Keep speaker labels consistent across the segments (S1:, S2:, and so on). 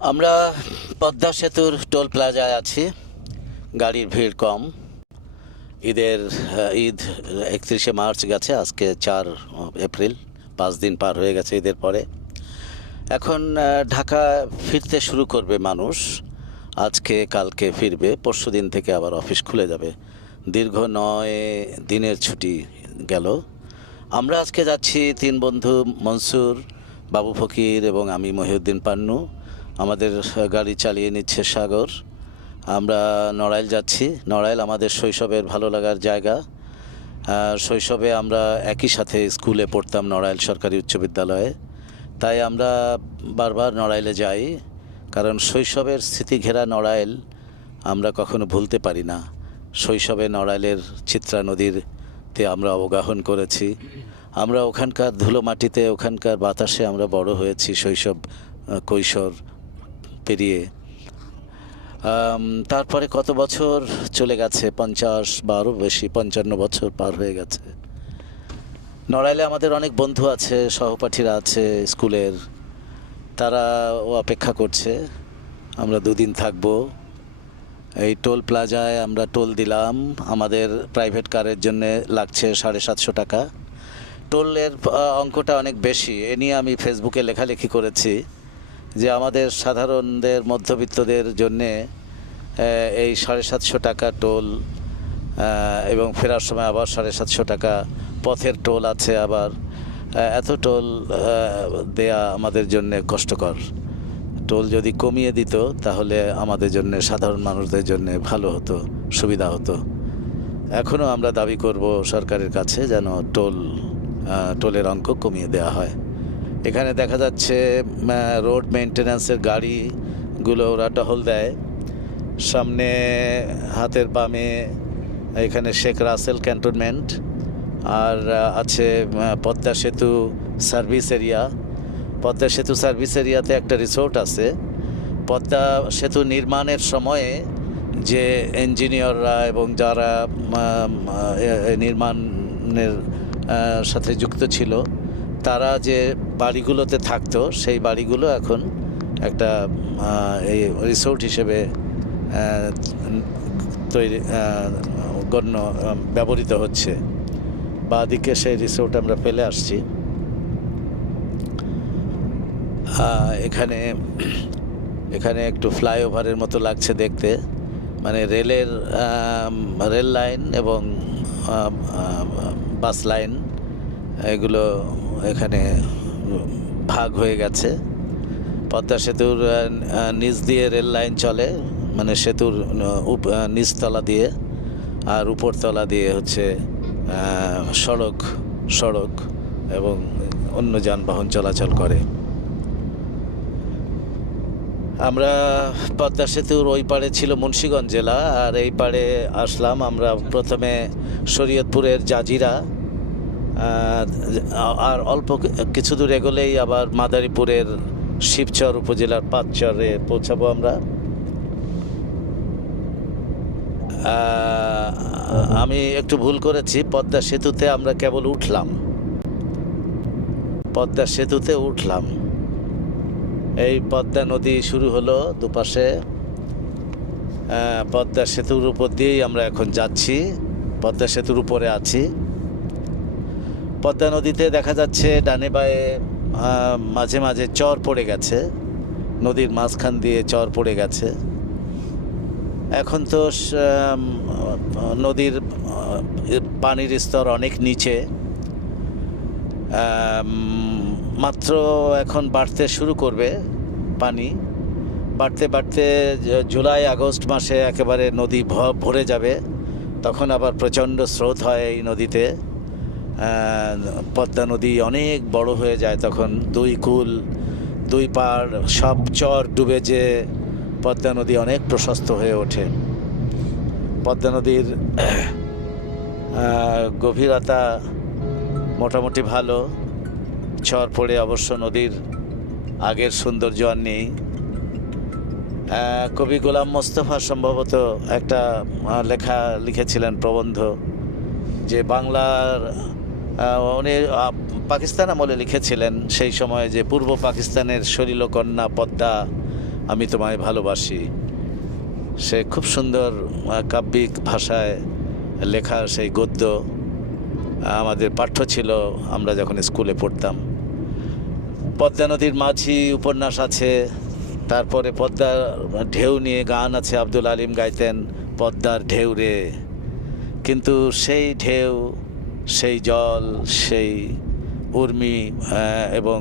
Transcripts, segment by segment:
S1: আমরা পদ্মা সেতুর টোল প্লাজায় আছি। গাড়ির ভিড় কম। ঈদের ঈদ একত্রিশে মার্চ গেছে, আজকে চার এপ্রিল, পাঁচ দিন পার হয়ে গেছে ঈদের পরে। এখন ঢাকা ফিরতে শুরু করবে মানুষ। আজকে, কালকে ফিরবে, পরশু দিন থেকে আবার অফিস খুলে যাবে। দীর্ঘ নয় দিনের ছুটি গেল। আমরা আজকে যাচ্ছি তিন বন্ধু, মনসুর, বাবু ফকির এবং আমি মহিউদ্দিন পান্নু। আমাদের গাড়ি চালিয়ে নিচ্ছে সাগর। আমরা নড়াইল যাচ্ছি। নড়াইল আমাদের শৈশবের ভালো লাগার জায়গা। শৈশবে আমরা একই সাথে স্কুলে পড়তাম নড়াইল সরকারি উচ্চ বিদ্যালয়ে। তাই আমরা বারবার নড়াইলে যাই। কারণ শৈশবের স্মৃতি ঘেরা নড়াইল আমরা কখনো ভুলতে পারি না। শৈশবে নড়াইলের চিত্রা নদীরতে আমরা অবগাহন করেছি। আমরা ওখানকার ধুলো মাটিতে, ওখানকার বাতাসে আমরা বড় হয়েছি শৈশব কৈশোর। পেরিয়ে। তারপরে কত বছর চলে গেছে? পঞ্চাশ বা আরও বেশি, পঞ্চান্ন বছর পার হয়ে গেছে। নড়াইলে আমাদের অনেক বন্ধু আছে, সহপাঠীরা আছে স্কুলের। তারা ও অপেক্ষা করছে, আমরা দুদিন থাকব। এই টোল প্লাজায় আমরা টোল দিলাম, আমাদের প্রাইভেট কারের জন্য লাগছে সাড়ে সাতশো টাকা। টোলের অঙ্কটা অনেক বেশি, এ নিয়ে আমি ফেসবুকে লেখালেখি করেছি। যে আমাদের সাধারণদের মধ্যবিত্তদের জন্যে এই সাড়ে সাতশো টাকা টোল এবং ফেরার সময় আবার সাড়ে সাতশো টাকা পথের টোল আছে আবার এত টোল দেয়া আমাদের জন্য কষ্টকর। টোল যদি কমিয়ে দিত, তাহলে আমাদের জন্য, সাধারণ মানুষদের জন্য ভালো হতো, সুবিধা হতো। এখনও আমরা দাবি করব সরকারের কাছে যেন টোল টোলের অঙ্ক কমিয়ে দেওয়া হয়। এখানে দেখা যাচ্ছে রোড মেনটেন্যান্সের গাড়িগুলো ওরা টহল দেয়। সামনে হাতের বামে এখানে শেখ রাসেল ক্যান্টনমেন্ট, আর আছে পদ্মা সেতু সার্ভিস এরিয়া। পদ্মা সেতু সার্ভিস এরিয়াতে একটা রিসোর্ট আছে। পদ্মা সেতু নির্মাণের সময়ে যে ইঞ্জিনিয়াররা এবং যারা নির্মাণের সাথে যুক্ত ছিল তারা যে বাড়িগুলোতে থাকতো, সেই বাড়িগুলো এখন একটা এই রিসোর্ট হিসেবে তৈরি গণ্য ব্যবহৃত হচ্ছে। বাদিকে সেই রিসোর্ট আমরা পেলে আসছি। এখানে এখানে একটু ফ্লাইওভারের মতো লাগছে দেখতে। মানে রেলের রেল লাইন এবং বাস লাইন, এগুলো এখানে ভাগ হয়ে গেছে। পদ্মা সেতুর নিচ দিয়ে রেল লাইন চলে মানে সেতুর নিচতলা দিয়ে, আর উপরতলা দিয়ে হচ্ছে সড়ক সড়ক এবং অন্য যানবাহন চলাচল করে। আমরা পদ্মা সেতুর ওই পাড়ে ছিল মুন্সীগঞ্জ জেলা, আর এই পাড়ে আসলাম আমরা প্রথমে শরীয়তপুরের জাজিরা আর অল্প কিছু দূর এগোলেই আবার মাদারীপুরের শিবচর উপজেলার পাঁচচরে পৌঁছাবো আমরা। আমি একটু ভুল করেছি, পদ্মা সেতুতে আমরা কেবল উঠলাম। পদ্মা সেতুতে উঠলাম। এই পদ্মা নদী শুরু হলো দুপাশে। পদ্মা সেতুর উপর দিয়েই আমরা এখন যাচ্ছি। পদ্মা সেতুর উপরে আছি। পদ্মা নদীতে দেখা যাচ্ছে ডানে বায়ে মাঝে মাঝে চর পড়ে গেছে। নদীর মাঝখান দিয়ে চর পড়ে গেছে। এখন তো নদীর পানির স্তর অনেক নিচে। মাত্র এখন বাড়তে শুরু করবে পানি। বাড়তে বাড়তে জুলাই, আগস্ট মাসে একেবারে নদী ভরে যাবে। তখন আবার প্রচণ্ড স্রোত হয় এই নদীতে। পদ্মা নদী অনেক বড় হয়ে যায় তখন। দুই কুল, দুই পাড়, সব চর ডুবে যে পদ্মা নদী অনেক প্রশস্ত হয়ে ওঠে। পদ্মা নদীর গভীরতা মোটামুটি ভালো। চর পড়ে অবশ্য নদীর আগের সৌন্দর্য আর নেই। কবি গোলাম মোস্তফা সম্ভবত একটা লেখা লিখেছিলেন প্রবন্ধ যে বাংলার উনি পাকিস্তান আমলে লিখেছিলেন সেই সময় যে, পূর্ব পাকিস্তানের সলিল কন্যা পদ্মা আমি তোমায় ভালোবাসি। সে খুব সুন্দর কাব্যিক ভাষায় লেখা সেই গদ্য আমাদের পাঠ্য ছিল, আমরা যখন স্কুলে পড়তাম। পদ্মা নদীর মাঝি উপন্যাস আছে, তারপরে পদ্মার ঢেউ নিয়ে গান আছে, আব্দুল আলিম গাইতেন, পদ্মার ঢেউ রে। কিন্তু সেই ঢেউ সেই জল সেই উর্মি এবং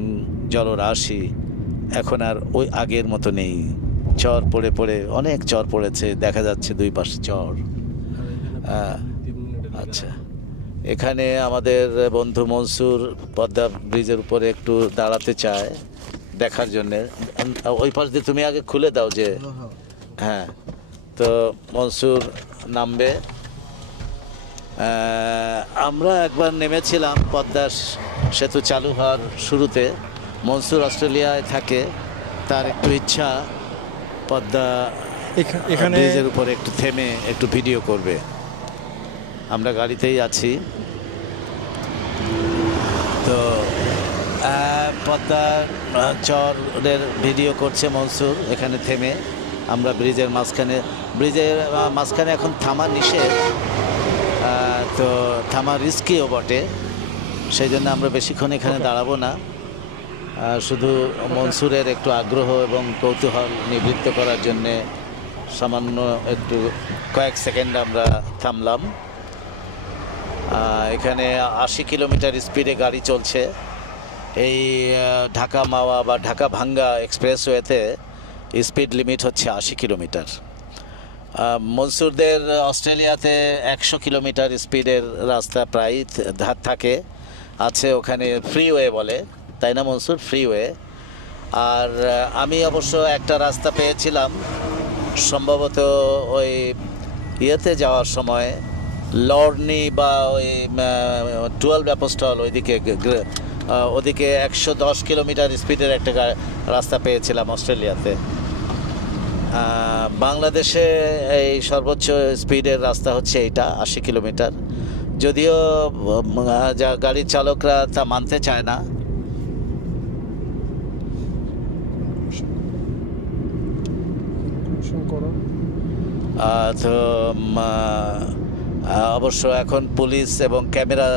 S1: জলরাশি এখন আর ওই আগের মতো নেই। চর পড়ে পড়ে অনেক চর পড়েছে দেখা যাচ্ছে দুই পাশে চর আচ্ছা। এখানে আমাদের বন্ধু মনসুর পদ্মা ব্রিজের উপরে একটু দাঁড়াতে চায় দেখার জন্যে। ওই পাশ দিয়ে তুমি আগে খুলে দাও যে হ্যাঁ তো মনসুর নামবে। আমরা একবার নেমেছিলাম পদ্মার সেতু চালু হওয়ার শুরুতে। মনসুর অস্ট্রেলিয়ায় থাকে তার একটু ইচ্ছা পদ্মা
S2: এখা- এখানে
S1: ব্রিজের উপরে একটু থেমে একটু ভিডিও করবে। আমরা গাড়িতেই আছি। তো আহ, পদ্মা চরের ভিডিও করছে মনসুর এখানে থেমে। আমরা ব্রিজের মাঝখানে ব্রিজের মাঝখানে এখন থামা নিষেধ। তো থামা রিস্কিও বটে। সেই জন্য আমরা বেশিক্ষণ এখানে দাঁড়াবো না। শুধু মনসুরের একটু আগ্রহ এবং কৌতূহল নিবৃত্ত করার জন্যে সামান্য একটু কয়েক সেকেন্ড আমরা থামলাম। এখানে আশি কিলোমিটার স্পিডে গাড়ি চলছে। এই ঢাকা মাওয়া বা ঢাকা ভাঙ্গা এক্সপ্রেসওয়েতে স্পিড লিমিট হচ্ছে আশি কিলোমিটার। মনসুরদের অস্ট্রেলিয়াতে একশো কিলোমিটার স্পিডের রাস্তা প্রায় ধার থাকে, আছে ওখানে ফ্রিওয়ে বলে, তাই না মনসুর? ফ্রিওয়ে। আর আমি অবশ্য একটা রাস্তা পেয়েছিলাম, সম্ভবত ওই ইয়েতে যাওয়ার সময়, লর্নি বা ওই টুয়েলভ অ্যাপোস্টল ওইদিকে ওদিকে একশো দশ কিলোমিটার স্পিডের একটা রাস্তা পেয়েছিলাম অস্ট্রেলিয়াতে। বাংলাদেশে এই সর্বোচ্চ স্পিডের রাস্তা হচ্ছে এইটা আশি কিলোমিটার। যদিও যা গাড়ির চালকরা তা মানতে চায় না। তো অবশ্য এখন পুলিশ এবং ক্যামেরা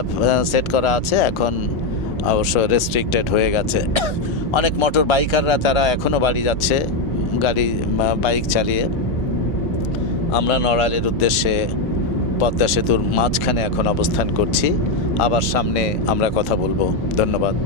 S1: সেট করা আছে। এখন অবশ্য রেস্ট্রিক্টেড হয়ে গেছে। অনেক মোটর বাইকাররা তারা এখনও বাড়ি যাচ্ছে। গাড়ি বাইক চালিয়ে আমরা নড়ালের উদ্দেশ্যে পদ্মা সেতুর মাঝখানে এখন অবস্থান করছি। আবার সামনে আমরা কথা বলব। ধন্যবাদ।